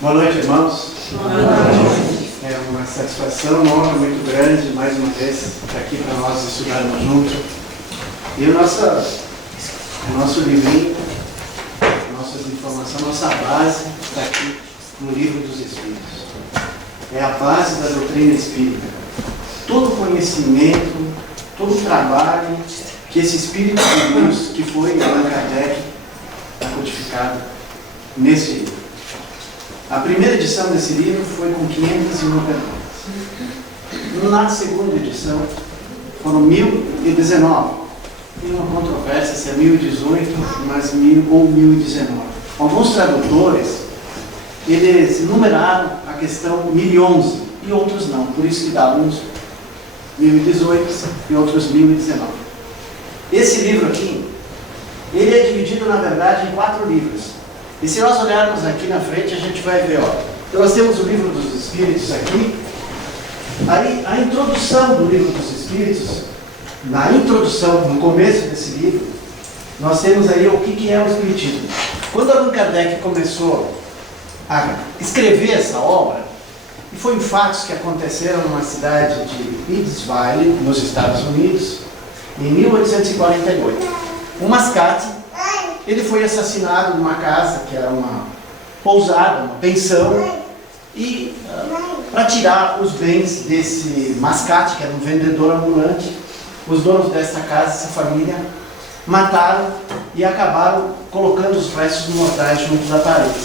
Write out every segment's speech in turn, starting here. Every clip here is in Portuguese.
Boa noite, irmãos. Boa noite. É uma satisfação, uma honra muito grande, mais uma vez, estar aqui para nós estudarmos juntos. E o nosso livrinho, nossas informações, nossa base está aqui no Livro dos Espíritos. É a base da doutrina espírita. Todo conhecimento, todo trabalho que esse Espírito de Deus, que foi Allan Kardec, está codificado nesse livro. A primeira edição desse livro foi com 501 perguntas. Na segunda edição, foram 1019. Tem uma controvérsia se é 1018 mas 1000 ou 1019. Alguns tradutores, eles numeraram a questão 1011 e outros não. Por isso que dá uns 1018 e outros 1019. Esse livro aqui, ele é dividido, na verdade, em 4 livros. E se nós olharmos aqui na frente, a gente vai ver, ó. Então nós temos o Livro dos Espíritos aqui. Aí a introdução do Livro dos Espíritos, na introdução, no começo desse livro, nós temos aí o que é o Espiritismo. Quando Allan Kardec começou a escrever essa obra, e foi em fatos que aconteceram numa cidade de Evansville, nos Estados Unidos, em 1848. O Mascate, ele foi assassinado numa casa que era uma pousada, uma pensão, e para tirar os bens desse Mascate, que era um vendedor ambulante, os donos dessa casa, essa família, mataram e acabaram colocando os restos mortais junto da parede.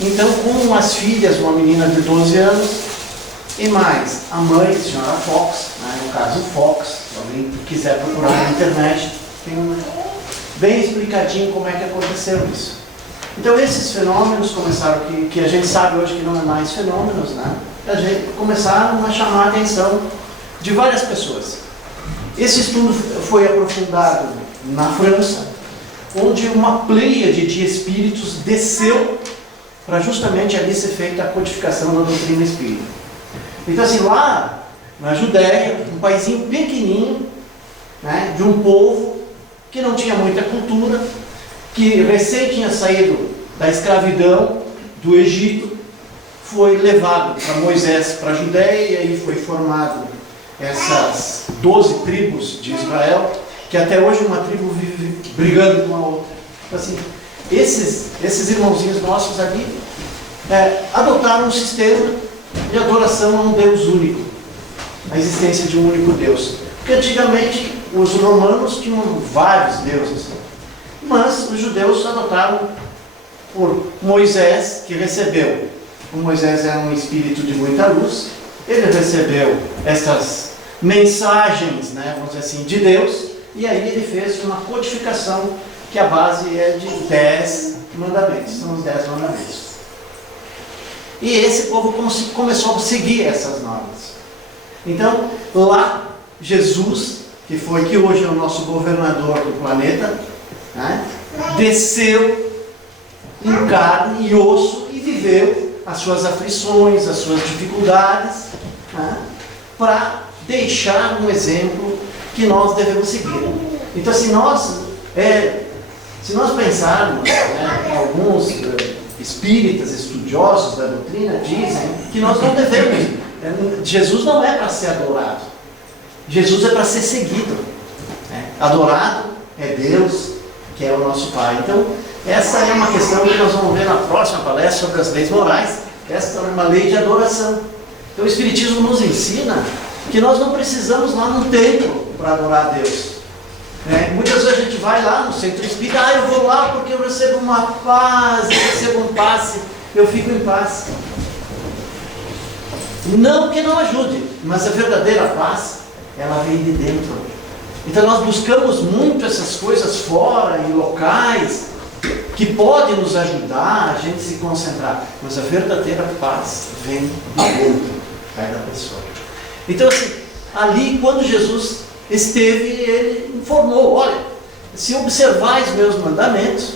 Então, com as filhas, uma menina de 12 anos, e mais a mãe, a senhora Fox, né, no caso Fox, se alguém quiser procurar na internet, tem bem explicadinho como é que aconteceu isso. Então esses fenômenos começaram, que a gente sabe hoje que não é mais fenômenos, né? Começaram a chamar a atenção de várias pessoas. Esse estudo foi aprofundado na França, onde uma pleiade de espíritos desceu para justamente ali ser feita a codificação da doutrina espírita. Então assim, lá na Judéia, um paizinho pequenininho, né, de um povo que não tinha muita cultura, que recém tinha saído da escravidão do Egito, foi levado para Moisés, para a Judéia, e aí foi formado essas 12 tribos de Israel, que até hoje uma tribo vive brigando com a outra. Então, assim, esses irmãozinhos nossos ali adotaram um sistema de adoração a um Deus único, a existência de um único Deus. Porque antigamente os romanos tinham vários deuses, mas os judeus adotaram por Moisés, que recebeu. O Moisés era um espírito de muita luz, ele recebeu essas mensagens, né, vamos dizer assim, de Deus, e aí ele fez uma codificação que a base é de 10 mandamentos, são os 10 mandamentos. E esse povo começou a seguir essas normas. Então, lá, Jesus, que hoje é o nosso governador do planeta, né, desceu em carne e osso e viveu as suas aflições, as suas dificuldades, né, para deixar um exemplo que nós devemos seguir. Então, se nós pensarmos, né, alguns espíritas estudiosos da doutrina dizem que nós não devemos, Jesus não é para ser adorado. Jesus é para ser seguido. Né? Adorado é Deus, que é o nosso Pai. Então, essa é uma questão que nós vamos ver na próxima palestra sobre as leis morais. Essa é uma lei de adoração. Então, o Espiritismo nos ensina que nós não precisamos lá no templo para adorar a Deus. Né? Muitas vezes a gente vai lá no centro espírita, eu vou lá porque eu recebo uma paz, eu recebo um passe, eu fico em paz. Não que não ajude, mas a verdadeira paz, ela vem de dentro. Então nós buscamos muito essas coisas fora, em locais, que podem nos ajudar a gente se concentrar. Mas a verdadeira paz vem de dentro da pessoa. Então assim, ali quando Jesus esteve, ele informou, olha, se observais meus mandamentos,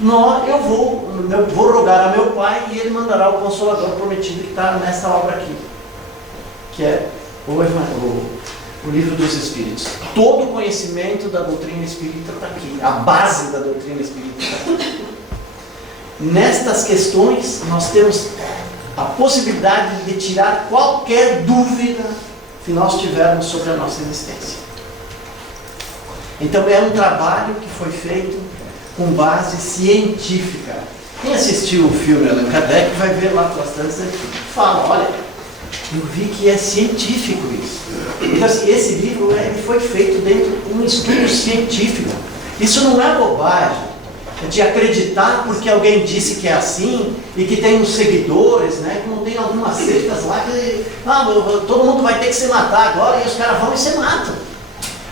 eu vou rogar a meu Pai e ele mandará o Consolador prometido que está nessa obra aqui, que é o Livro dos Espíritos. Todo o conhecimento da doutrina espírita está aqui. A base da doutrina espírita está aqui. nestas questões nós temos a possibilidade de tirar qualquer dúvida que nós tivermos sobre a nossa existência. Então é um trabalho que foi feito com base científica. Quem assistiu o filme Allan Kardec vai ver lá bastante, fala, olha, eu vi que é científico isso. Então assim, esse livro ele foi feito dentro de um estudo científico. Isso não é bobagem de acreditar porque alguém disse que é assim e que tem uns seguidores, né? Como tem algumas seitas lá que todo mundo vai ter que se matar agora e os caras vão e se matam.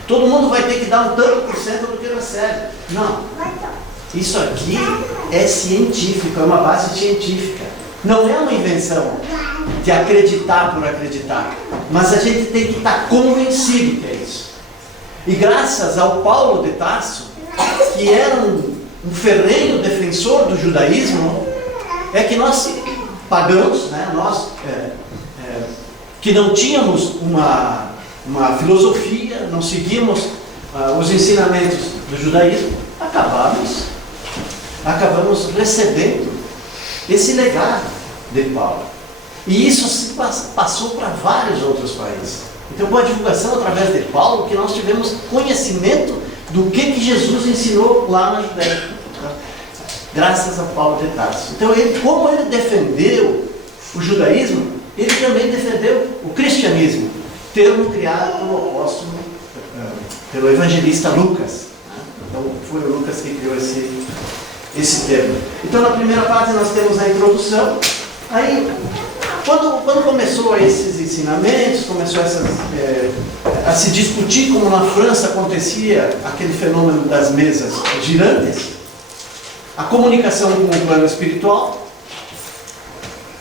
Todo mundo vai ter que dar um tanto por cento do que recebe. Não. Isso aqui é científico, é uma base científica. Não é uma invenção de acreditar por acreditar. Mas a gente tem que estar convencido que é isso. E graças ao Paulo de Tarso, que era um ferrenho defensor do judaísmo, é que nós pagãos, né, nós que não tínhamos uma filosofia, não seguimos os ensinamentos do judaísmo, acabamos recebendo esse legado de Paulo. E isso se passou para vários outros países. Então, com a divulgação através de Paulo, que nós tivemos conhecimento do que Jesus ensinou lá na Judéia, graças a Paulo de Tarso. Então, como ele defendeu o judaísmo, ele também defendeu o cristianismo, termo criado pelo apóstolo, pelo evangelista Lucas. Então, foi o Lucas que criou esse termo. Então, na primeira parte nós temos a introdução. Aí, quando começou esses ensinamentos, começou a se discutir como na França acontecia aquele fenômeno das mesas girantes, a comunicação com o plano espiritual,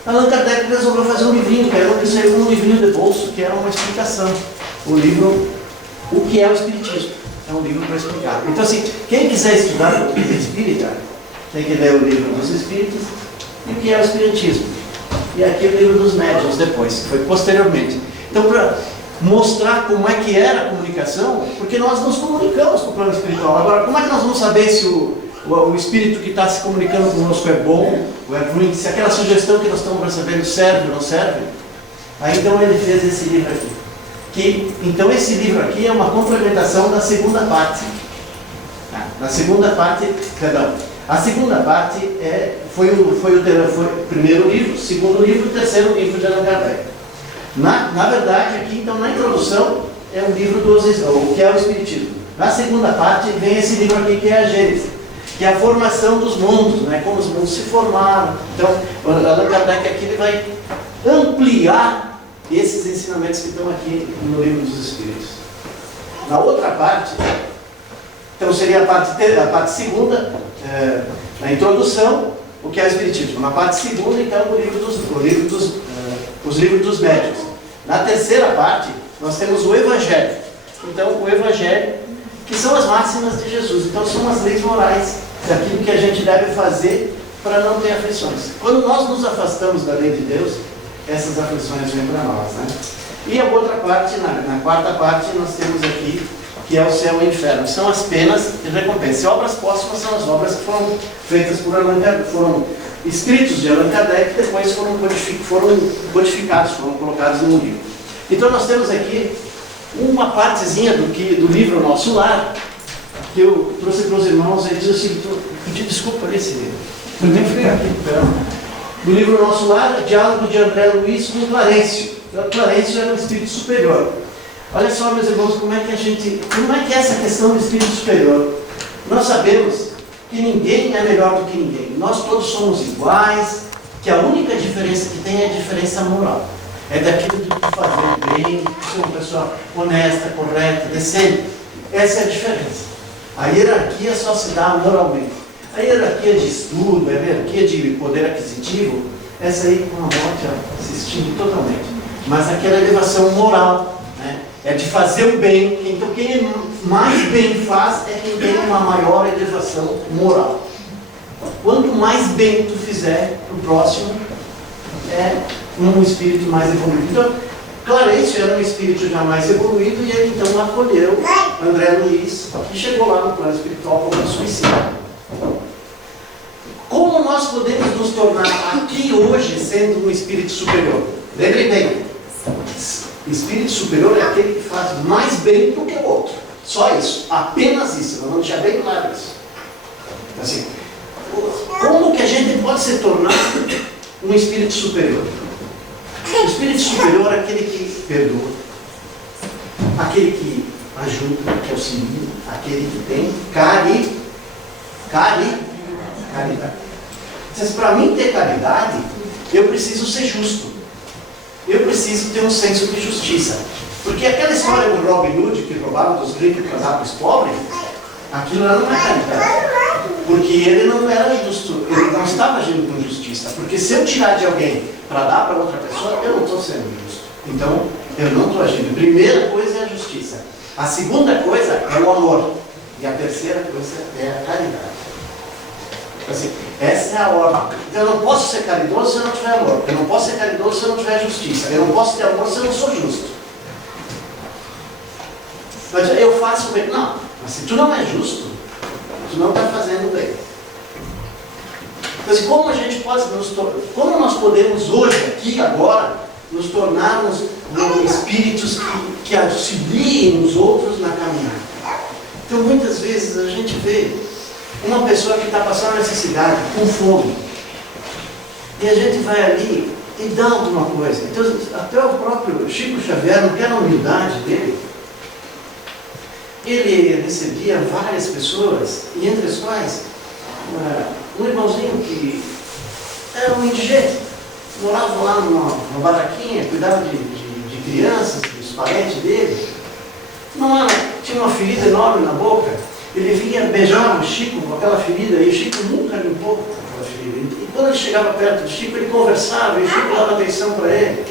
Allan Kardec resolveu fazer um livrinho, que saiu um livrinho de bolso, que era uma explicação. O livro, O que é o Espiritismo? É um livro para explicar. Então, assim, quem quiser estudar doutrina espírita, tem que ler o livro dos Espíritos e o que é o Espiritismo. E aqui o livro dos médiuns depois, que foi posteriormente. Então, para mostrar como é que era a comunicação, porque nós nos comunicamos com o plano espiritual. Agora, como é que nós vamos saber se o espírito que está se comunicando conosco é bom ou é ruim? Se aquela sugestão que nós estamos recebendo serve ou não serve? Aí então ele fez esse livro aqui. Então esse livro aqui é uma complementação da segunda parte. Na segunda parte, perdão, a segunda parte foi o primeiro livro, segundo livro e terceiro livro de Allan Kardec. Na verdade, aqui então na introdução é um livro o que é o Espiritismo. Na segunda parte vem esse livro aqui que é a Gênese, que é a formação dos mundos, né? Como os mundos se formaram. Então, Allan Kardec aqui ele vai ampliar esses ensinamentos que estão aqui no livro dos Espíritos. Na outra parte, então seria a parte segunda, a introdução, o que é o Espiritismo. Na parte segunda, então, os livros dos médiuns. Na terceira parte, nós temos o Evangelho. Então, o Evangelho, que são as máximas de Jesus. Então, são as leis morais, daquilo que a gente deve fazer para não ter aflições. Quando nós nos afastamos da lei de Deus, essas aflições vêm para nós, né? E a outra parte, na quarta parte, nós temos aqui, que é o céu e o inferno. São as penas e recompensas. E obras póstumas são as obras que foram feitas por Allan Kardec, foram escritos de Allan Kardec e depois foram codificados, foram colocados no livro. Então nós temos aqui uma partezinha do livro Nosso Lar, que eu trouxe para os irmãos. Ele diz assim, pedi desculpa ali, eu nem fui aqui, do livro Nosso Lar, diálogo de André Luiz com Clarencio. Clarencio era um espírito superior. Olha só, meus irmãos, como é que é essa questão do espírito superior? Nós sabemos que ninguém é melhor do que ninguém. Nós todos somos iguais, que a única diferença que tem é a diferença moral. É daquilo de fazer bem, de ser uma pessoa honesta, correta, decente. Essa é a diferença. A hierarquia só se dá moralmente. A hierarquia de estudo, a hierarquia de poder aquisitivo, essa aí com a morte se extingue totalmente. Mas aquela elevação moral, né, é de fazer o bem. Então quem mais bem faz é quem tem uma maior elevação moral. Quanto mais bem tu fizer para o próximo, é um espírito mais evoluído. Então, Clarencio era um espírito já mais evoluído e ele então acolheu André Luiz, que chegou lá no plano espiritual como suicida. Como nós podemos nos tornar aqui hoje sendo um espírito superior? Lembrem bem, espírito superior é aquele que faz mais bem do que o outro. Só isso, apenas isso. Nós vamos deixar bem claro isso. Assim, como que a gente pode se tornar um espírito superior? O espírito superior é aquele que perdoa, aquele que ajuda, que auxilia, aquele que tem caridade. Para mim ter caridade, eu preciso ser justo. Eu preciso ter um senso de justiça. Porque aquela história do Robin Hood que roubava dos ricos para dar para os pobres, aquilo lá não é caridade. Porque ele não era justo, ele não estava agindo com justiça. Porque se eu tirar de alguém para dar para outra pessoa, eu não estou sendo justo. Então, eu não estou agindo. A primeira coisa é a justiça. A segunda coisa é o amor. E a terceira coisa é a caridade. Assim, essa é a ordem. Então, eu não posso ser caridoso se eu não tiver amor. Eu não posso ser caridoso se eu não tiver justiça. Eu não posso ter amor se eu não sou justo. Mas eu faço bem. Não, mas se tu não é justo, tu não está fazendo bem. Então, assim, como a gente pode como nós podemos hoje, aqui, agora, nos tornarmos espíritos que auxiliem os outros na caminhada? Então, muitas vezes a gente vê uma pessoa que está passando necessidade, com fome, e a gente vai ali e dá alguma coisa. Então, até o próprio Chico Xavier, naquela humildade dele, ele recebia várias pessoas, e entre as quais um irmãozinho que era um indigente, morava lá numa barraquinha, cuidava de crianças, dos parentes dele. Tinha uma ferida enorme na boca. Ele vinha beijar o Chico com aquela ferida, e o Chico nunca limpou aquela ferida. E quando ele chegava perto do Chico, ele conversava, e o Chico dava atenção para ele.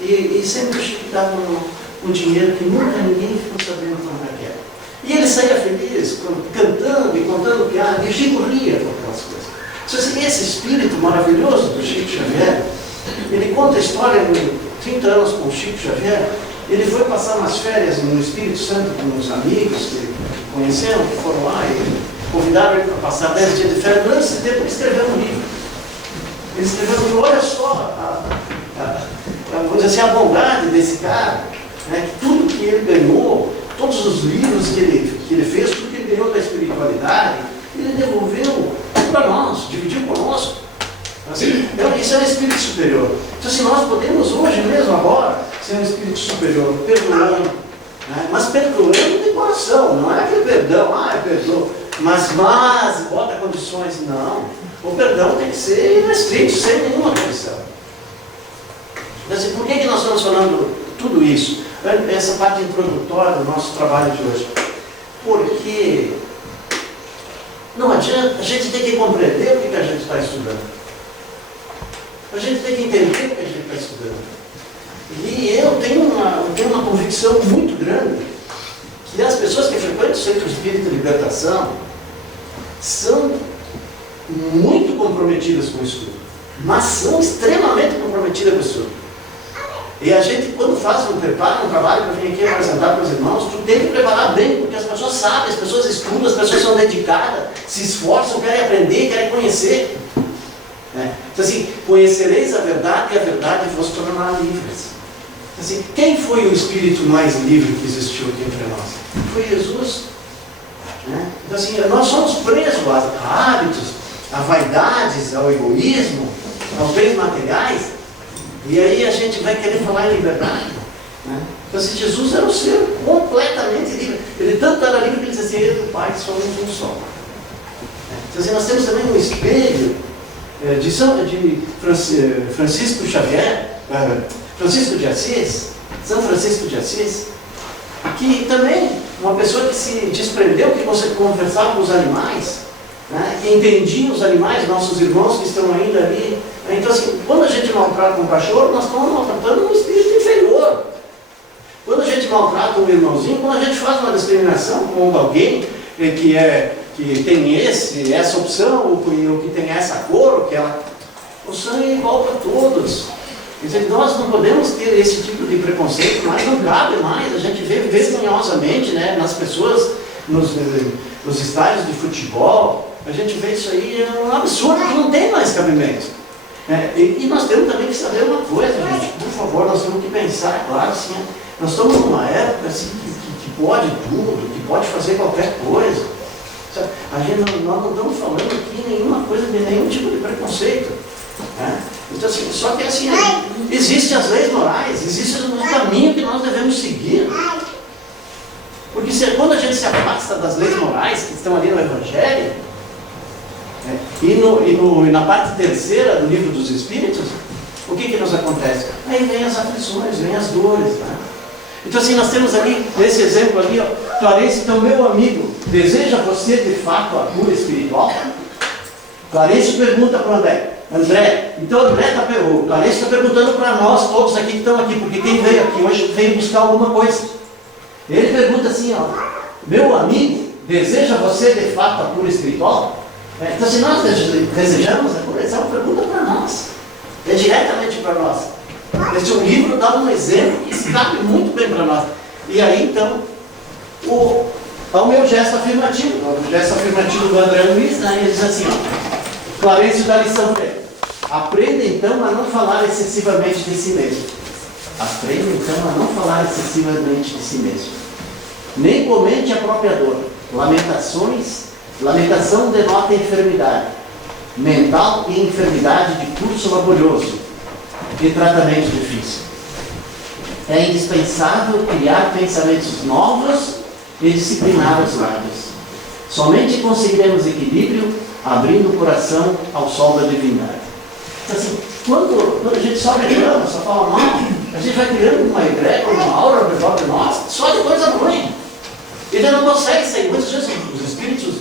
E sempre o Chico dava um dinheiro que nunca ninguém ficou sabendo como é que era. E ele saía feliz, cantando e contando piada, e o Chico ria com aquelas coisas. Então, assim, esse espírito maravilhoso do Chico Xavier, ele conta a história de 30 anos com o Chico Xavier. Ele foi passar umas férias no Espírito Santo com uns amigos que conheceram, que foram lá e convidaram ele para passar 10 dias de férias. Durante esse tempo ele escreveu um livro. Ele escreveu um livro, olha só, vamos dizer assim, a bondade desse cara, né, que tudo que ele ganhou, todos os livros que ele fez, tudo que ele ganhou da espiritualidade, ele devolveu para nós, dividiu conosco. Assim, isso é um espírito superior. Então, se nós podemos hoje mesmo, agora, ser um espírito superior, perdoando, né? Mas perdoando de coração, não é aquele perdão, perdoa, mas bota condições, não. O perdão tem que ser irrestrito, sem nenhuma condição. Então, assim, por que nós estamos falando tudo isso? Essa parte introdutória do nosso trabalho de hoje. Porque não adianta, a gente tem que compreender o que a gente está estudando. A gente tem que entender o que a gente está estudando. E eu tenho uma convicção muito grande que as pessoas que frequentam o Centro Espírita de Libertação são muito comprometidas com o estudo, mas são extremamente comprometidas com o estudo. E a gente, quando prepara um trabalho para vir aqui apresentar para os irmãos, tu tem que preparar bem, porque as pessoas sabem, as pessoas estudam, as pessoas são dedicadas, se esforçam, querem aprender, querem conhecer. Então, assim, conhecereis a verdade e a verdade vos tornará livres. Assim, quem foi o espírito mais livre que existiu aqui entre nós? Foi Jesus. Então, assim, nós somos presos a hábitos, a vaidades, ao egoísmo, aos bens materiais, e aí a gente vai querer falar em liberdade. Então, assim, Jesus era um ser completamente livre. Ele tanto era livre que ele dizia assim, ele e o Pai somos um só. Então, assim, nós temos também um espelho de Francisco Xavier, Francisco de Assis, São Francisco de Assis, que também uma pessoa que se desprendeu, que você conversava com os animais, né, que entendia os animais, nossos irmãos que estão ainda ali. Então, assim, quando a gente maltrata um cachorro, nós estamos maltratando um espírito inferior. Quando a gente maltrata um irmãozinho, quando a gente faz uma discriminação com alguém que tem essa opção, ou que tem essa cor, ou aquela, o sangue é igual para todos. Quer dizer, nós não podemos ter esse tipo de preconceito, mas não cabe mais. A gente vê vergonhosamente, né, nas pessoas, nos estádios de futebol, a gente vê isso aí, é um absurdo que não tem mais cabimento. E nós temos também que saber uma coisa, gente, por favor, nós temos que pensar, claro, assim, nós estamos numa época assim, que pode tudo, que pode fazer qualquer coisa. Sabe? Nós não estamos falando aqui nenhuma coisa de nenhum tipo de preconceito. Então, assim, só que assim, existem as leis morais, existe um caminho que nós devemos seguir. Porque quando a gente se afasta das leis morais que estão ali no Evangelho, e na parte terceira do livro dos Espíritos, o que nos acontece? Aí vem as aflições, vem as dores. Né? Então assim, nós temos ali, nesse exemplo ali, ó, Clarice, então meu amigo, deseja você de fato a cura espiritual? Clarice pergunta para o André, então o Clarice está perguntando para nós todos aqui que estão aqui, porque quem veio aqui hoje veio buscar alguma coisa. Ele pergunta assim, ó, meu amigo, deseja você de fato a cura espiritual? Então se nós desejamos a cura, essa é uma pergunta para nós, é diretamente para nós. Este livro dá um exemplo que cabe muito bem para nós. E aí então, o meu gesto afirmativo, o gesto afirmativo do André Luiz, né, ele diz assim, ó, Clarice dá lição para ele. Aprenda então a não falar excessivamente de si mesmo. Aprenda então a não falar excessivamente de si mesmo. Nem comente a própria dor. Lamentação denota enfermidade mental e enfermidade de curso laborioso e tratamento difícil. É indispensável criar pensamentos novos e disciplinar os lábios. Somente conseguiremos equilíbrio abrindo o coração ao sol da divindade. Então, assim, quando a gente só reclama, só fala mal, a gente vai criando uma egrégora, uma aura ao redor de nós, só de coisa ruim. E a gente não consegue sair. Muitas vezes os espíritos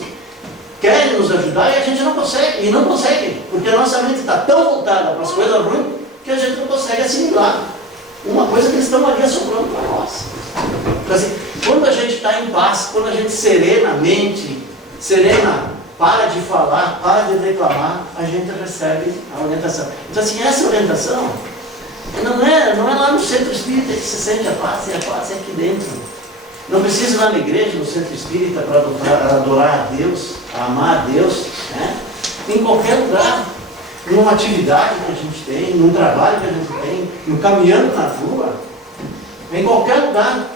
querem nos ajudar e a gente não consegue. E não consegue, porque a nossa mente está tão voltada para as coisas ruins que a gente não consegue assimilar uma coisa que eles estão ali assoprando para nós. Então, assim, quando a gente está em paz, quando a gente serenamente, para de falar, para de reclamar, a gente recebe a orientação. Então assim, essa orientação não é lá no centro espírita que se sente a paz é aqui dentro. Não precisa ir lá na igreja, no centro espírita, para adorar a Deus, a amar a Deus, né? Em qualquer lugar, numa atividade que a gente tem, num trabalho que a gente tem, no caminhando na rua, em qualquer lugar,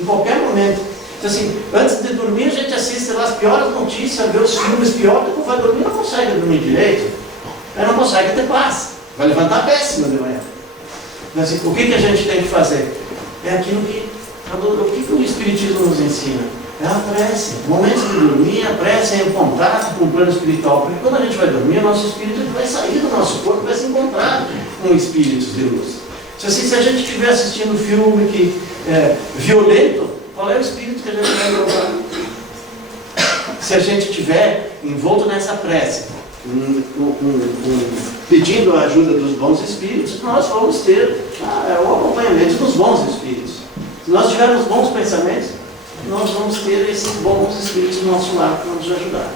em qualquer momento. Então assim, antes de dormir a gente assiste lá as piores notícias, vê os filmes piores, quando vai dormir não consegue dormir direito, não consegue ter paz, vai levantar péssima de manhã. Então assim, o que a gente tem que fazer? É aquilo que o Espiritismo nos ensina, é a prece. No momento de dormir, a prece é em contato com o plano espiritual, porque quando a gente vai dormir, o nosso espírito vai sair do nosso corpo, vai se encontrar com espíritos de luz. Então assim, se a gente estiver assistindo um filme violento, qual é o espírito que a gente vai encontrar? Se a gente estiver envolto nessa prece, pedindo a ajuda dos bons espíritos, nós vamos ter o acompanhamento dos bons espíritos. Se nós tivermos bons pensamentos, nós vamos ter esses bons espíritos do nosso lado para nos ajudar.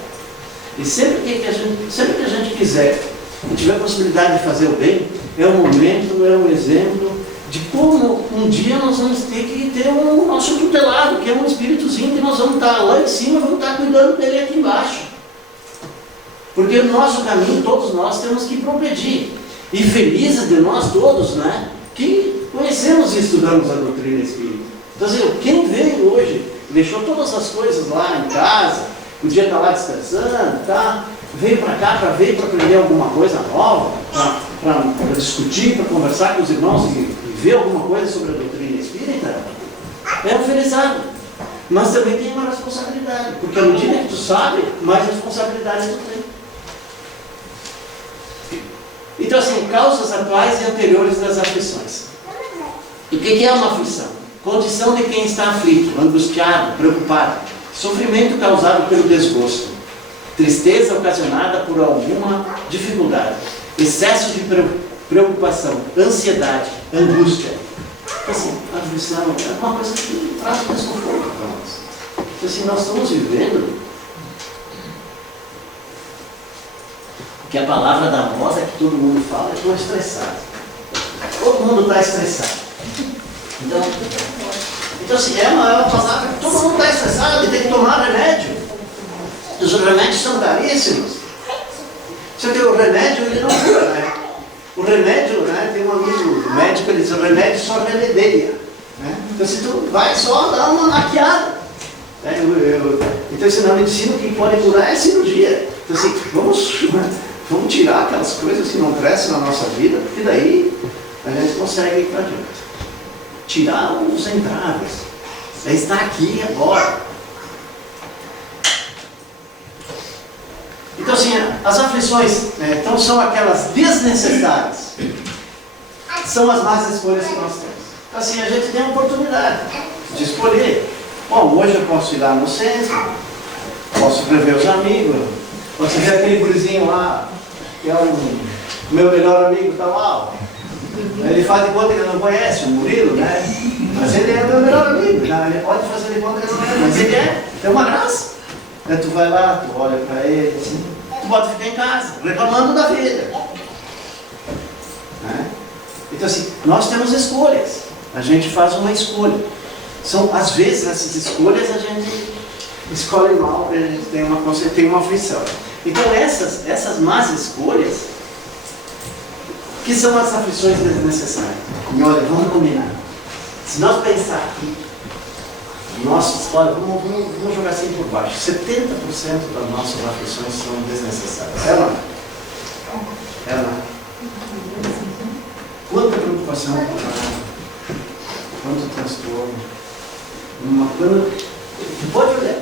E sempre que a gente quiser e tiver a possibilidade de fazer o bem, é um momento, é um exemplo de como um dia nós vamos ter que ter o nosso tutelado, que é um espíritozinho que nós vamos estar lá em cima, vamos estar cuidando dele aqui embaixo. Porque o nosso caminho, todos nós temos que progredir. E felizes de nós todos, né, que conhecemos e estudamos a doutrina espírita. Então, assim, quem veio hoje, deixou todas as coisas lá em casa, podia estar lá descansando, tá? Veio para cá para aprender alguma coisa nova, para discutir, para conversar com os irmãos e ver alguma coisa sobre a doutrina espírita, é um felizardo. Mas também tem uma responsabilidade, porque à medida que tu sabe, mais responsabilidade tu tem. Então assim, causas atuais e anteriores das aflições. E o que é uma aflição? Condição de quem está aflito, angustiado, preocupado, sofrimento causado pelo desgosto, tristeza ocasionada por alguma dificuldade, excesso de preocupação, ansiedade, angústia. Então, assim, a aflição é uma coisa que traz desconforto para nós. Então, assim, nós estamos vivendo que a palavra da moda que todo mundo fala, estou estressado. Todo mundo está estressado. Então assim, é uma palavra que todo mundo está estressado e tem que tomar remédio. Os remédios são caríssimos. Só que o remédio, ele não cura, né? O remédio, né? Tem um amigo médico, ele diz, o remédio só remedeia. Né? Então, se tu vai só dar uma maquiada. Né? Então, na medicina, o que pode curar é cirurgia. Então, assim, vamos tirar aquelas coisas que não crescem na nossa vida, porque daí a gente consegue ir para adiante. Tirar os entraves. É estar aqui agora. Então, assim, as aflições, né, então, são aquelas desnecessárias. São as más escolhas que nós temos. Então, assim, a gente tem a oportunidade de escolher. Bom, hoje eu posso ir lá no centro, posso rever os amigos, posso ver aquele gurizinho lá, que é o meu melhor amigo, tá lá. Ele faz de conta que ele não conhece, o Murilo, né? Mas ele é o meu melhor amigo, né? Ele pode fazer de conta que ele não conhece, mas ele é uma graça. Aí tu vai lá, tu olha para ele, assim, tu pode ficar em casa, reclamando da vida. Né? Então, assim, nós temos escolhas. A gente faz uma escolha. Às vezes, essas escolhas a gente escolhe mal, a gente tem uma aflição. Então, essas más escolhas, que são as aflições desnecessárias. E olha, vamos combinar. Se nós pensar aqui, olha, vamos jogar assim por baixo. 70% das nossas aflições são desnecessárias. É lá. É lá. Quanta preocupação com nada. Quanto transtorno. Pode olhar.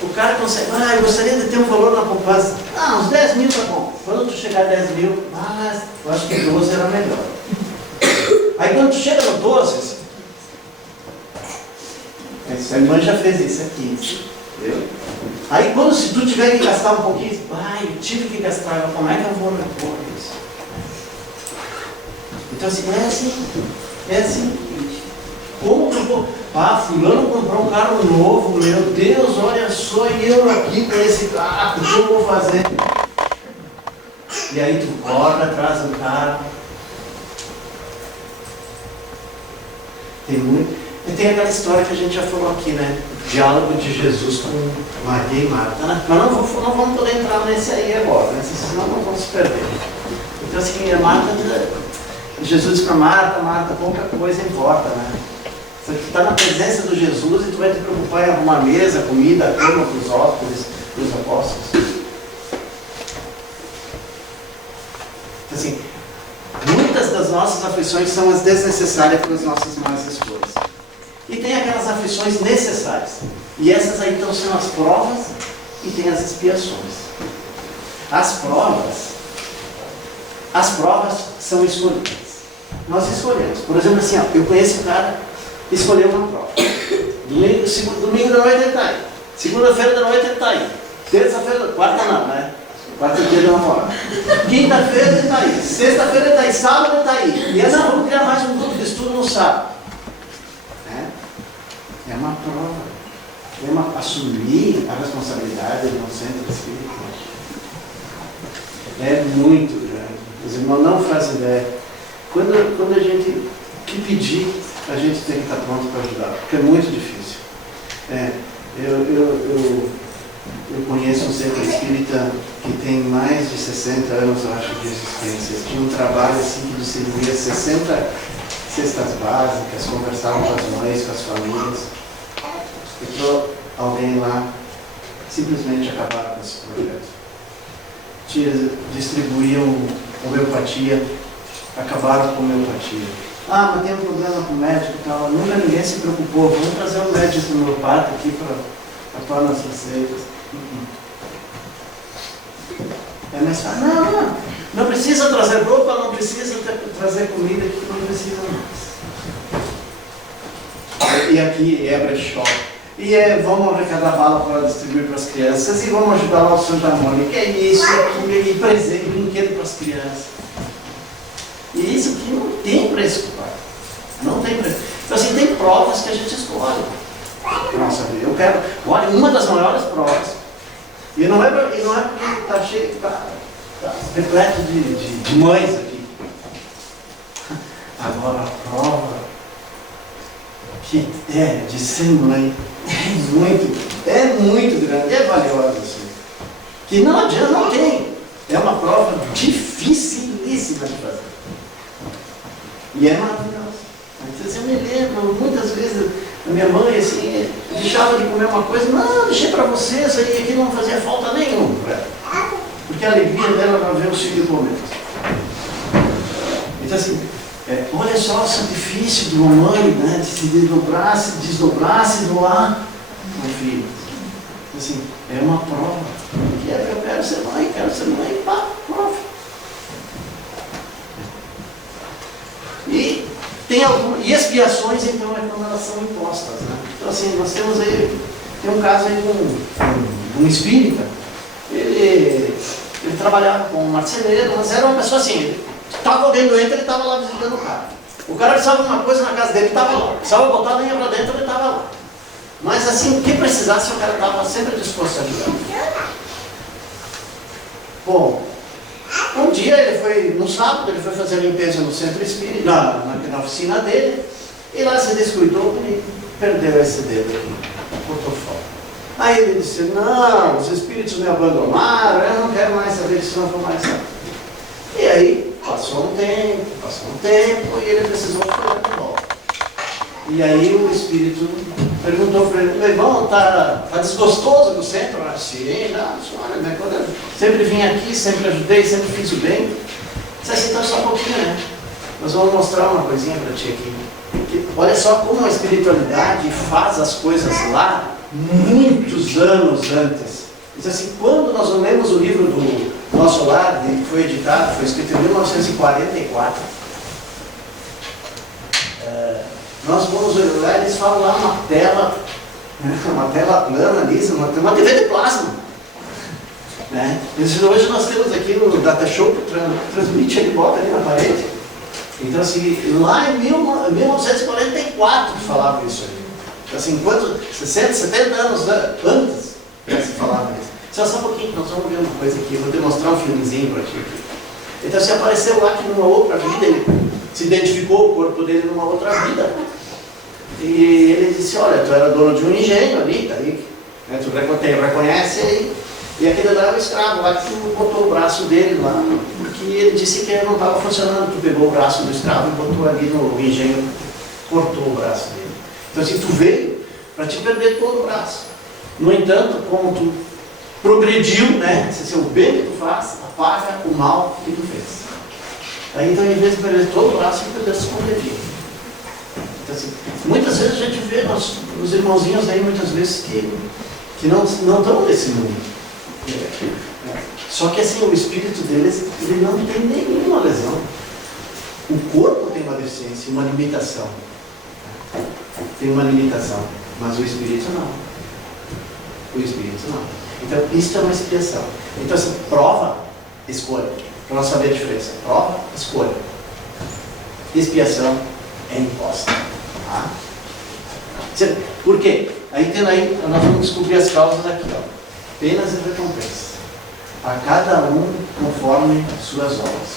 O cara consegue, eu gostaria de ter um valor na poupança. Uns 10 mil tá bom. Quando tu chegar a 10 mil, eu acho que 12 era melhor. Aí quando tu chega no 12, a irmã já fez isso aqui, entendeu? Aí quando se tu tiver que gastar um pouquinho, eu tive que gastar, como é que eu vou me pôr isso? Então assim, é assim. Como que eu vou? Fulano comprou um carro novo, meu Deus, olha só, e eu aqui com esse carro, o que eu vou fazer? E aí tu corre atrás do carro. Tem aquela história que a gente já falou aqui, né? O diálogo de Jesus com Maria e Marta, né? Mas não vamos poder entrar nesse aí agora, né? Senão nós vamos se perder. Então assim, Jesus diz para Marta, pouca coisa importa, né? Você está na presença do Jesus e tu vai te preocupar em arrumar mesa, comida, cama para os hóspedes, para os apóstolos. Então, assim, muitas das nossas aflições são as desnecessárias pelas nossas más escolhas. E tem aquelas aflições necessárias. E essas aí então são as provas e tem as expiações. As provas são escolhidas. Nós escolhemos. Por exemplo, assim, eu conheço um cara que escolheu uma prova. Domingo da noite ele está aí. Segunda-feira da noite ele está aí. Terça-feira, quarta não, né? Quarta dia de uma hora. Quinta-feira ele está aí. Sexta-feira ele está aí. Sábado ele está aí. E vamos criar mais um grupo de estudo no sábado. É uma prova. Assumir a responsabilidade do centro espírita. É muito grande. Os irmãos não fazem ideia. Quando a gente pedir, a gente tem que estar pronto para ajudar, porque é muito difícil. Eu conheço um centro espírita que tem mais de 60 anos, eu acho, de existência. Tinha um trabalho assim que distribuía 60 cestas básicas, conversavam com as mães, com as famílias. Entrou alguém lá, simplesmente acabaram com esse projeto. Distribuíam homeopatia, acabaram com a homeopatia. Mas tem um problema com o médico e tal. Nunca ninguém se preocupou. Vamos trazer um médico homeopata aqui para atuar nas receitas. É mais fácil. Não precisa trazer roupa, não precisa trazer comida, que não precisa mais. E aqui é brechó. E vamos arrecadar bala para distribuir para as crianças. E vamos ajudar lá o Santa Mônica. É isso, aquilo, e presente, brinquedo para as crianças. E isso aqui não tem preço, pai. Não tem preço. Então, assim, tem provas que a gente escolhe. Nossa, eu quero. Olha, uma das maiores provas. E não é porque está cheio, está repleto de mães aqui. Agora, a prova que de ser mãe é muito grande, é valiosa, assim. Que não adianta, não tem. É uma prova dificilíssima de fazer. E é maravilhosa. Eu me lembro, muitas vezes, a minha mãe, assim, deixava de comer uma coisa, não, deixei para você, isso aí aqui não fazia falta nenhuma. Porque a alegria dela era ver o filho comendo. Então, assim, olha só o sacrifício de uma mãe, né, de se desdobrar, se doar ao filho. Assim, é uma prova. Que eu quero ser mãe, pá, prova. E expiações, então, é quando elas são impostas, né? Então, assim, nós temos aí, tem um caso aí de um espírita, ele trabalhava com um marceneiro, mas era uma pessoa assim, ele estava alguém doente, ele estava lá visitando o cara. O cara precisava de uma coisa na casa dele, ele estava lá. Precisava botar a lenha para dentro, ele estava lá. Mas assim, o que precisasse, o cara estava sempre disposto a ajudar. Bom, um dia ele foi, no sábado, ele foi fazer a limpeza no centro espírita, na oficina dele, e lá se descuidou e perdeu esse dedo aqui, botou fora. Aí ele disse, não, os espíritos me abandonaram, eu não quero mais saber disso, não vou mais saber. E aí, passou um tempo, e ele precisou ficar de volta. E aí o espírito perguntou para ele, meu irmão, está desgostoso no centro? Ah, sim, não, senhora, né? Quando eu sempre vim aqui, sempre ajudei, sempre fiz o bem. Disse assim, então só um pouquinho, né? Nós vamos mostrar uma coisinha para ti aqui. Porque, olha só como a espiritualidade faz as coisas lá muitos anos antes. Diz assim, quando nós lemos o livro do Nosso Lar, que foi editado, foi escrito em 1944, nós vamos olhar, eles falam lá uma tela plana, lisa, uma TV de plasma. Né? Hoje nós temos aqui no Data Show que transmite, ele bota ali na parede. Então, assim, lá em 1944 falava isso aí. Então, assim, enquanto 60, 70 anos antes se falava isso. Só um pouquinho, nós vamos ver uma coisa aqui, vou te mostrar um filmezinho para ti aqui. Então, se apareceu lá que numa outra vida, ele se identificou o corpo dele numa outra vida. E ele disse, olha, tu era dono de um engenho ali, tá aí, né, tu reconhece aí. E aquele lá era o escravo, lá que tu botou o braço dele lá, porque ele disse que não estava funcionando, tu pegou o braço do escravo e botou ali no engenho, cortou o braço dele. Então assim, tu veio para te perder todo o braço. No entanto, como tu progrediu, né, se o bem que tu faz, apaga o mal que tu fez. Aí então, em vez de perder todo o braço, tu perdeu o vida. Então, assim, muitas vezes a gente vê os irmãozinhos aí, muitas vezes, que não estão nesse mundo. Só que assim, o espírito deles, ele não tem nenhuma lesão. O corpo tem uma deficiência, uma limitação. Tem uma limitação, mas o espírito não. O espírito não. Então, isso é uma expiação. Então, assim, prova, escolha. Para nós saber a diferença. Prova, escolha. Expiação é imposta. Tá? Por quê? Aí nós vamos descobrir as causas aqui, ó. Penas e recompensas. A cada um conforme suas obras.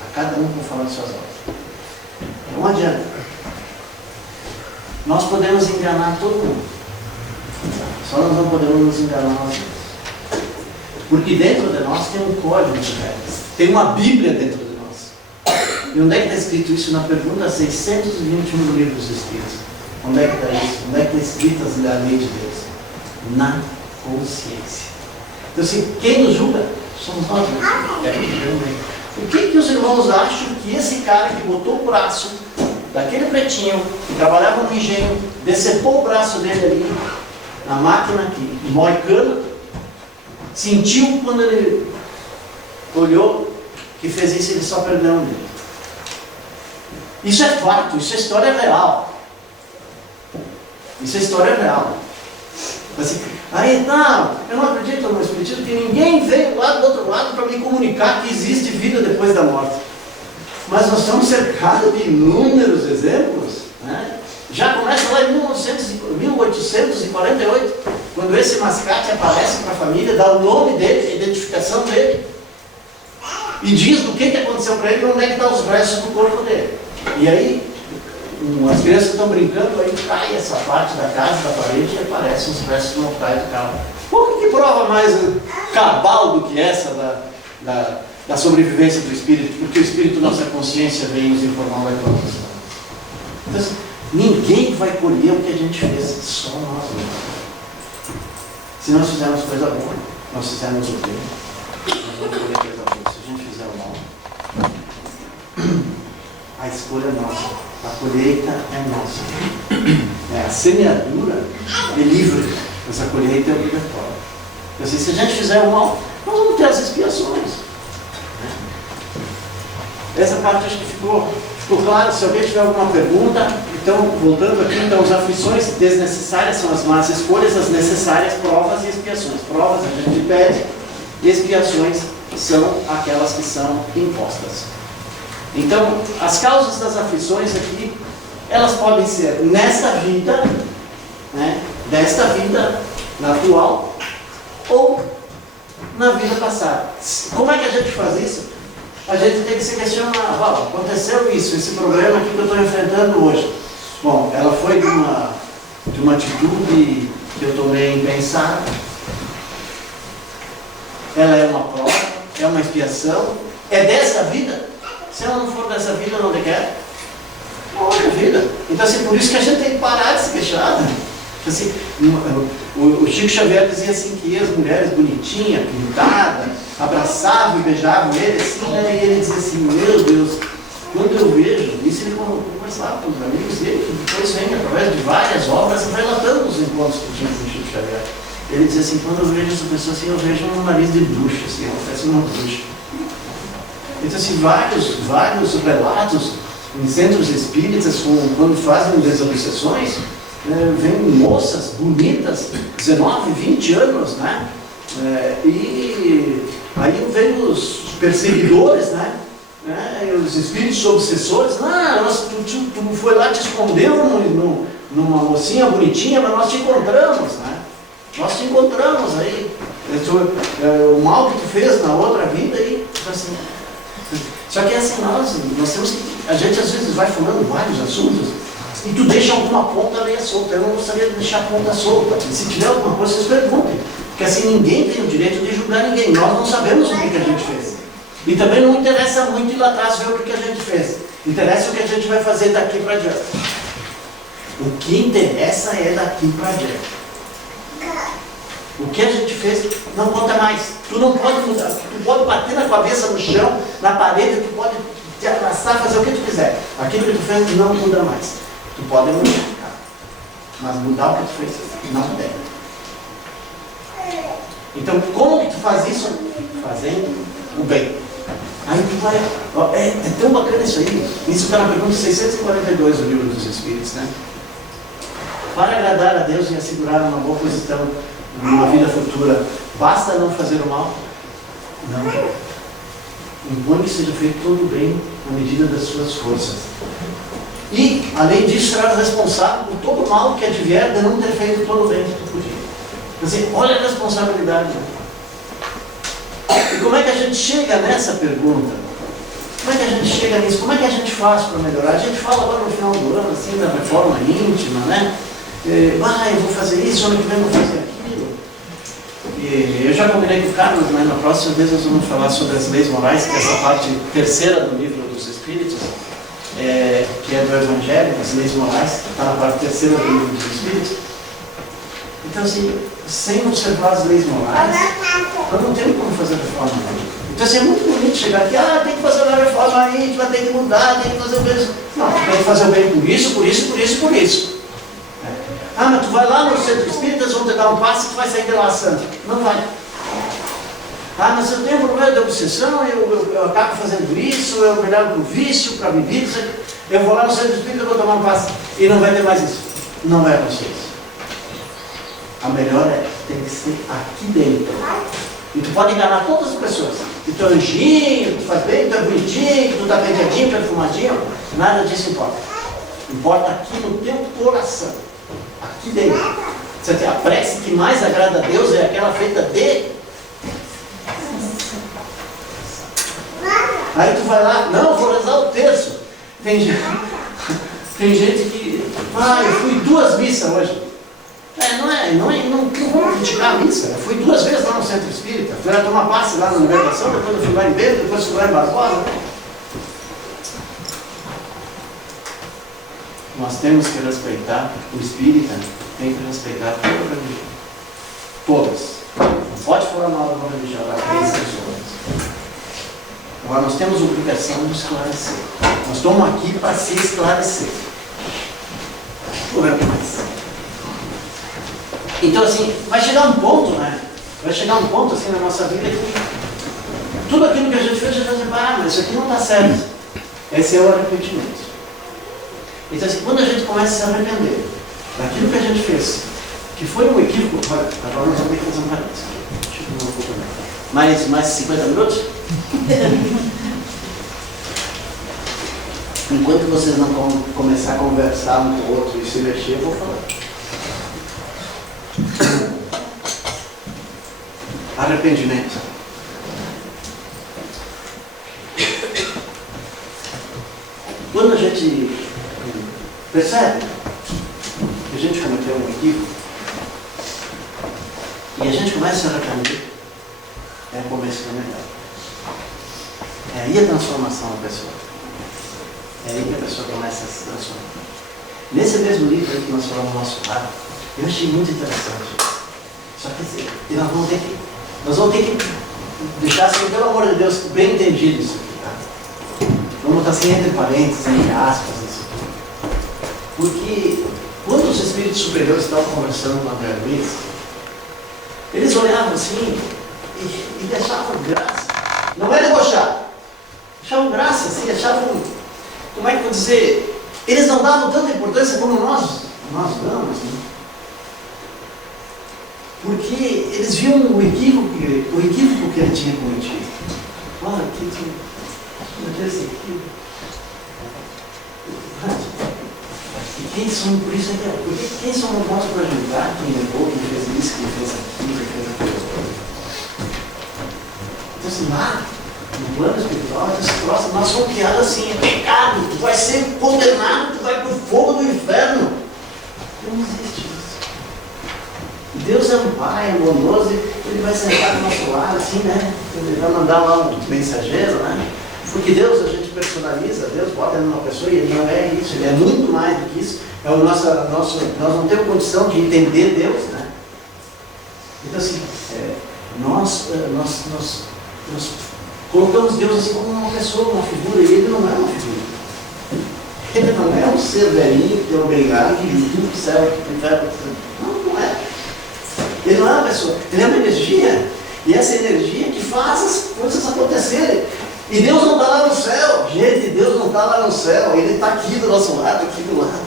A cada um conforme suas obras. Não adianta. Nós podemos enganar todo mundo. Só nós não podemos nos enganar nós mesmos. Porque dentro de nós tem um código de regras. Tem uma Bíblia dentro de nós. E onde é que está escrito isso? Na pergunta 621 do Livro dos Espíritos. Onde é que está isso? Onde é que está escrito a lei de Deus? Na consciência. Então, assim, quem nos julga somos nós mesmos. O que os irmãos acham que esse cara que botou o braço daquele pretinho, que trabalhava no engenho, decepou o braço dele ali, na máquina que mói cana, sentiu quando ele olhou que fez isso, ele só perdeu um dedo. Isso é fato, isso é história real. Isso é história real. Assim, aí não, eu não acredito no Espiritismo, que ninguém veio lá do outro lado para me comunicar que existe vida depois da morte. Mas nós estamos cercados de inúmeros exemplos, né? Já começa lá em 1848, quando esse mascate aparece para a família, dá o nome dele, a identificação dele, e diz do que aconteceu para ele e onde é que estão os restos do corpo dele. E aí, as crianças estão brincando, aí cai essa parte da casa, da parede, e aparecem os restos mortais do carro. que prova mais cabal do que essa da sobrevivência do Espírito? Porque o Espírito, nossa consciência, vem nos informar da própria história. Então, assim, ninguém vai colher o que a gente fez, só nós mesmos. Se nós fizermos coisa boa, nós fizermos o bem, nós vamos colher coisa boa. Se a gente fizer o mal, a escolha é nossa, a colheita é nossa. A semeadura é livre, mas a colheita é obrigatória. Então, assim, se a gente fizer o mal, nós vamos ter as expiações. Essa parte acho que ficou claro. Se alguém tiver alguma pergunta, então, voltando aqui, então, as aflições desnecessárias são as más escolhas, as necessárias provas e expiações. Provas a gente pede, expiações são aquelas que são impostas. Então, as causas das aflições aqui, elas podem ser nesta vida, né, desta vida na atual, ou na vida passada. Como é que a gente faz isso? A gente tem que se questionar, aconteceu isso, esse problema aqui que eu estou enfrentando hoje. Bom, ela foi de uma atitude que eu tomei impensada. Ela é uma prova, é uma expiação, é dessa vida. Se ela não for dessa vida, não quer. É outra vida. Então, assim, por isso que a gente tem que parar de se queixar. Né? Assim, o Chico Xavier dizia assim que as mulheres bonitinhas, pintadas, abraçavam e beijavam ele, assim, né? E ele dizia assim, meu Deus, quando eu vejo, isso ele conversava com os amigos dele, que depois vem através de várias obras, relatando os encontros que tinha com o Chico Xavier. Ele dizia assim, quando eu vejo essa pessoa assim, eu vejo um nariz de bruxa, assim, ela parece uma bruxa. Então, assim, vários relatos em centros espíritas, quando fazem desobsessões, vêm moças bonitas, 19, 20 anos, né? E aí vem os perseguidores, né? Os espíritos obsessores, tu foi lá, te escondeu numa mocinha bonitinha, mas nós te encontramos, né? Nós te encontramos aí. O mal que tu fez na outra vida aí, assim. Só que assim, nós temos que. A gente às vezes vai falando vários assuntos e tu deixa alguma ponta meio solta. Eu não gostaria de deixar a ponta solta. Se tiver alguma coisa, vocês perguntem. Porque assim, ninguém tem o direito de julgar ninguém. Nós não sabemos o que a gente fez. E também não interessa muito ir lá atrás ver o que a gente fez. Interessa o que a gente vai fazer daqui para adiante. O que interessa é daqui para adiante. O que a gente fez não conta mais. Tu não pode mudar. Tu pode bater na cabeça no chão, na parede, tu pode te arrastar, fazer o que tu quiser. Aquilo que tu fez não muda mais. Tu pode modificar. Mas mudar o que tu fez não deve. Então, como que tu faz isso? Fazendo o bem. Aí tu vai. É tão bacana isso aí. Isso está na pergunta 642 do Livro dos Espíritos, né? Para agradar a Deus e assegurar uma boa posição numa vida futura, basta não fazer o mal? Não. Impõe que seja feito todo o bem na medida das suas forças. E, além disso, será responsável por todo o mal que advier de não ter feito todo o bem que tu podia. Quer dizer, olha a responsabilidade. E como é que a gente chega nessa pergunta? Como é que a gente chega nisso? Como é que a gente faz para melhorar? A gente fala agora no final do ano, assim, da reforma íntima, né? Eu vou fazer isso, ano que vem eu vou fazer aquilo. E eu já combinei com o Carlos, né? Na próxima vez nós vamos falar sobre as leis morais, que é essa parte terceira do Livro dos Espíritos, que é do Evangelho, as leis morais, está na parte terceira do Livro dos Espíritos. Então, assim, sem observar as leis morais, nós não temos como fazer reforma íntima. Então, assim, é muito bonito chegar aqui, tem que fazer uma reforma íntima, tem que mudar, tem que fazer o bem. Não, tem que fazer o bem por isso, por isso, por isso, por isso. Mas tu vai lá no centro espírita, eles vão te dar um passe e tu vai sair de lá santo. Não vai. Mas eu tenho um problema de obsessão, eu acabo fazendo isso, eu me levo para o vício, para a bebida, eu vou lá no centro espírita e vou tomar um passe. E não vai ter mais isso. Não vai acontecer isso. A melhor tem que ser aqui dentro. E tu pode enganar todas as pessoas. Que tu é anjinho, que tu faz bem, que tu é bonitinho, que tu está penteadinho, perfumadinho. Nada disso importa. Importa aqui no teu coração. Aqui dentro. A prece que mais agrada a Deus é aquela feita de. Aí tu vai lá, não, vou rezar o terço. Tem gente que. Eu fui 2 missas hoje. não vou criticar a missa. Eu fui 2 vezes lá no Centro Espírita. Fui lá tomar passe lá na Libertação, depois eu fui lá em Bento, depois fui lá em Barbosa. Nós temos que respeitar o espírita, tem que respeitar toda a religião. Todas. Não pode falar mal da uma religião, da crença das outras. Agora nós temos obrigação de esclarecer. Nós estamos aqui para se esclarecer. Não é mais. Então assim, vai chegar um ponto, né? Vai chegar um ponto assim na nossa vida que tudo aquilo que a gente fez, a gente vai dizer, mas isso aqui não está certo. Esse é o arrependimento. Então assim, quando a gente começa a se arrepender daquilo que a gente fez, que foi um equívoco, agora nós vamos ter que fazer um parênteses. Deixa eu ver um pouco mais 50 minutos? Enquanto vocês não começar a conversar um com o outro e se mexer, eu vou falar. Arrependimento. Quando a gente percebe que a gente cometeu um equívoco e a gente começa a se arrepender, é o começo da melhor. É aí a transformação da pessoa. É aí que a pessoa começa a se transformar. Nesse mesmo livro aí que nós falamos no nosso lado, eu achei muito interessante. Só que nós vamos ter que deixar assim, pelo amor de Deus, bem entendido isso aqui, tá? Vamos botar assim entre parênteses, entre aspas, isso aqui. Porque quando os espíritos superiores estavam conversando com André Luiz, eles olhavam assim e deixavam graça. Não é debochar. Achavam graça, assim, achavam, como é que eu vou dizer, eles não davam tanta importância como nós damos, né? Porque eles viam o equívoco que ele tinha cometido. Olha, que esse equívoco. E quem somos, por isso é porque quem somos nós para julgar quem levou, quem fez isso, quem fez aquilo, quem fez aquilo? Então assim, lá, no plano espiritual, nós somos criados assim, é pecado, tu vai ser condenado, tu vai para o fogo do inferno. Não existe isso. Deus é um Pai amoroso, Ele vai sentar do nosso lado, assim, né? Ele vai mandar lá um mensageiro, né? Porque Deus, a gente personaliza, Deus bota ele numa pessoa e Ele não é isso, Ele é muito mais do que isso. É o nós não temos condição de entender Deus, né? Então assim, nós colocamos Deus assim como uma pessoa, uma figura, e Ele não é uma figura. Ele não é um ser velhinho que é obrigado, que tudo que serve, que inferno. Não é. Ele não é uma pessoa, Ele é uma energia. E essa energia que faz as coisas acontecerem. E Deus não está lá no céu. Gente, Deus não está lá no céu. Ele está aqui do nosso lado, aqui do lado.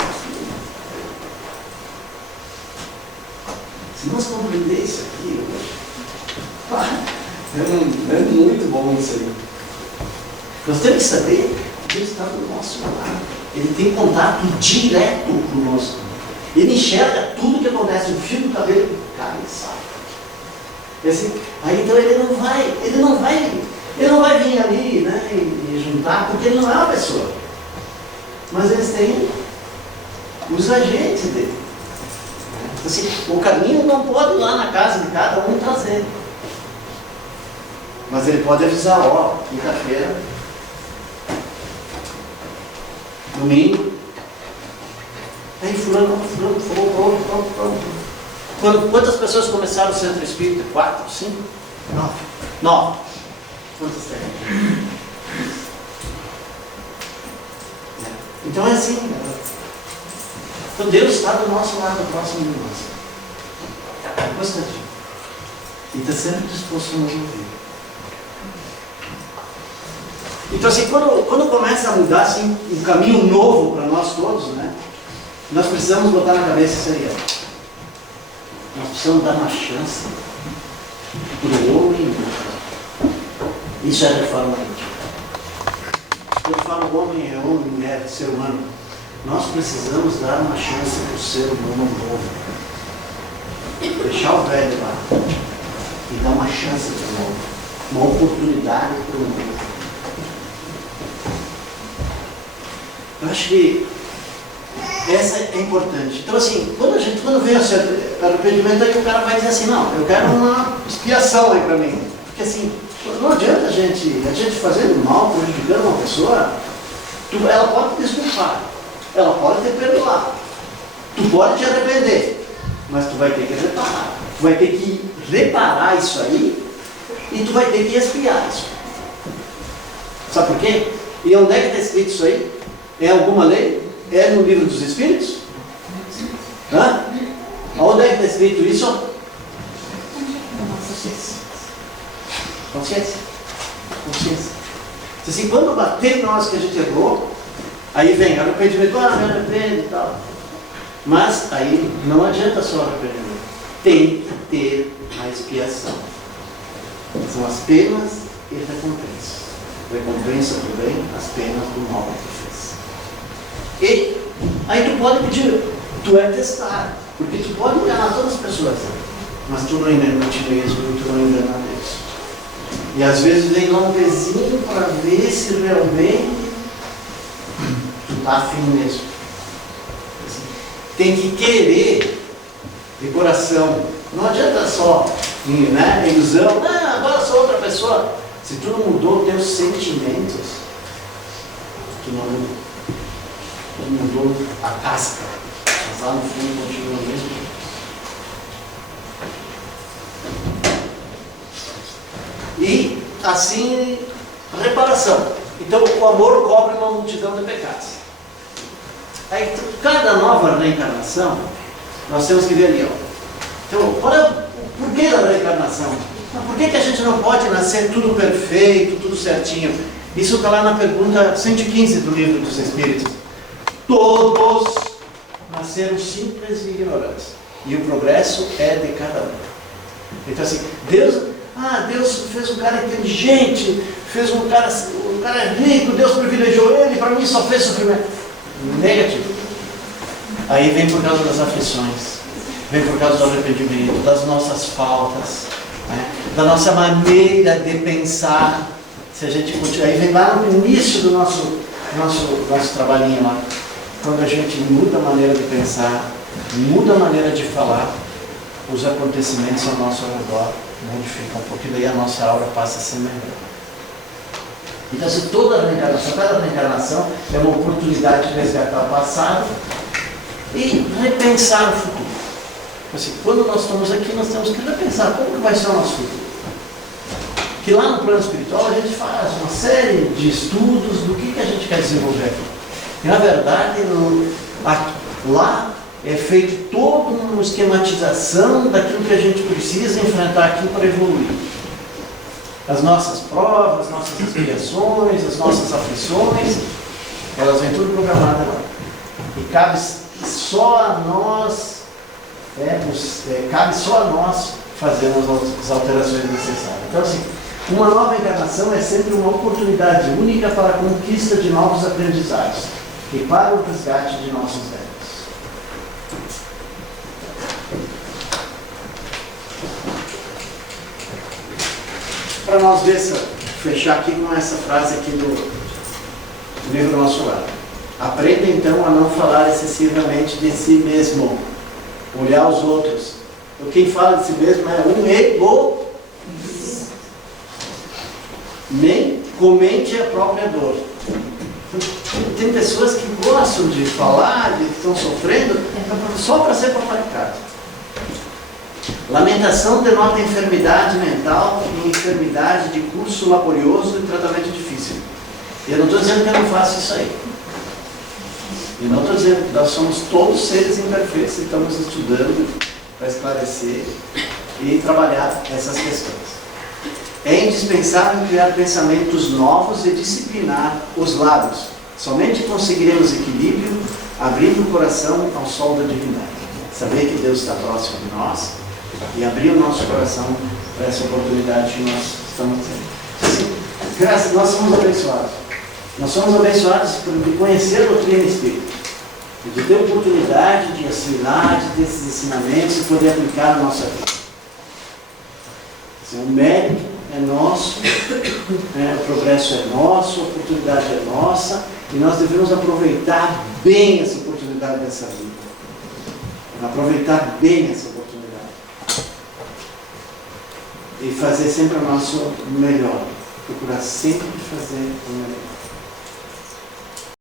Se nós compreender isso aqui, é muito bom isso aí. Nós temos que saber que Deus está do nosso lado. Ele tem contato direto conosco. Ele enxerga tudo que acontece, o fio do cabelo cai e sai. Assim, aí então ele não vai vir ali, né, e juntar, porque ele não é uma pessoa. Mas eles têm os agentes dele. Assim, o caminho não pode ir lá na casa de cada um trazer. Mas ele pode avisar, ó, quinta-feira, domingo. Aí fulano, pronto. Quantas pessoas começaram o centro espírita? 4, 5? 9. Quantas tem? Então é assim. Então Deus está do nosso lado, próximo de nós. Constantinho. E está sempre disposto a nos ouvir. Então assim, quando começa a mudar assim, um caminho novo para nós todos, né? Nós precisamos botar na cabeça isso aí. Nós precisamos dar uma chance para o homem. Isso é reforma íntima. Quando eu falo homem, é homem, mulher, ser humano. Nós precisamos dar uma chance para o ser humano novo. Deixar o velho lá e dar uma chance para o novo. Uma oportunidade para o novo. Eu acho que essa é importante. Então assim, quando vem o arrependimento, aí o cara vai dizer assim, não, eu quero uma expiação aí para mim. Porque assim, não adianta a gente fazendo mal, prejudicando uma pessoa, ela pode te desculpar, ela pode te perdoar, tu pode te arrepender, mas tu vai ter que reparar. Tu vai ter que reparar isso aí e tu vai ter que expiar isso. Sabe por quê? E onde é que está escrito isso aí? É alguma lei? É no livro dos Espíritos? Hã? Onde é que está escrito isso? Consciência. Consciência. Assim, quando bater em nós que a gente errou, aí vem arrependimento, me arrependo e tal. Mas aí não adianta só arrependimento. Tem que ter a expiação. São as penas e recompensas. Recompensa do bem, as penas do mal que fez. E aí tu pode pedir, tu é testado, porque tu pode enganar todas as pessoas, mas tu não engana a ti mesmo, tu não engana a Deus. E às vezes vem lá um vizinho para ver se realmente tu está afim mesmo. Assim, tem que querer de coração. Não adianta só, né, ilusão, agora sou outra pessoa. Se tu não mudou teus sentimentos, tu não mudou a casca, mas lá no fundo continua o mesmo. E assim, reparação. Então o amor cobre uma multidão de pecados. Aí cada nova reencarnação, nós temos que ver ali, ó. Então, qual é o porquê da reencarnação? Por que a gente não pode nascer tudo perfeito, tudo certinho? Isso está lá na pergunta 115 do Livro dos Espíritos. Todos nasceram simples e ignorantes. E o progresso é de cada um. Então assim, Deus fez um cara inteligente, fez um cara rico, Deus privilegiou ele, para mim só fez sofrimento. Negativo. Aí vem por causa das aflições, vem por causa do arrependimento, das nossas faltas, né? Da nossa maneira de pensar. Se a gente continua, aí vem lá no início do nosso trabalhinho lá, quando a gente muda a maneira de pensar, muda a maneira de falar, os acontecimentos ao nosso redor modificam, porque daí a nossa aura passa a ser melhor. Então, se cada reencarnação é uma oportunidade de resgatar o passado e repensar o futuro. Assim, quando nós estamos aqui, nós temos que repensar como que vai ser o nosso futuro. Que lá no plano espiritual a gente faz uma série de estudos do que a gente quer desenvolver aqui. E na verdade, lá é feito toda uma esquematização daquilo que a gente precisa enfrentar aqui para evoluir. As nossas provas, as nossas expiações, as nossas aflições, elas vêm tudo programadas lá. E cabe só a nós fazermos as alterações necessárias. Então assim, uma nova encarnação é sempre uma oportunidade única para a conquista de novos aprendizados e para o resgate de nossos velhos. Para nós fechar aqui com essa frase aqui do livro Nosso Lar. Aprenda então a não falar excessivamente de si mesmo, olhar os outros. Então, quem fala de si mesmo é um ego. Nem comente a própria dor. Tem pessoas que gostam de falar, de que estão sofrendo, só para ser paparicado. Lamentação denota enfermidade mental e enfermidade de curso laborioso e tratamento difícil. Eu não estou dizendo que eu não faço isso aí. Eu não estou dizendo que nós somos todos seres imperfeitos e estamos estudando para esclarecer e trabalhar essas questões. É indispensável criar pensamentos novos e disciplinar os lábios. Somente conseguiremos equilíbrio abrindo o coração ao sol da divindade. Saber que Deus está próximo de nós e abrir o nosso coração para essa oportunidade que nós estamos tendo. Graças, nós somos abençoados. Nós somos abençoados por conhecer a doutrina espírita, de ter oportunidade de assimilar desses ensinamentos e poder aplicar na nossa vida. O mérito é nosso, o progresso é nosso, a oportunidade é nossa, e nós devemos aproveitar bem essa oportunidade oportunidade dessa vida. Aproveitar bem essa oportunidade. E fazer sempre o nosso melhor. Procurar sempre fazer o melhor.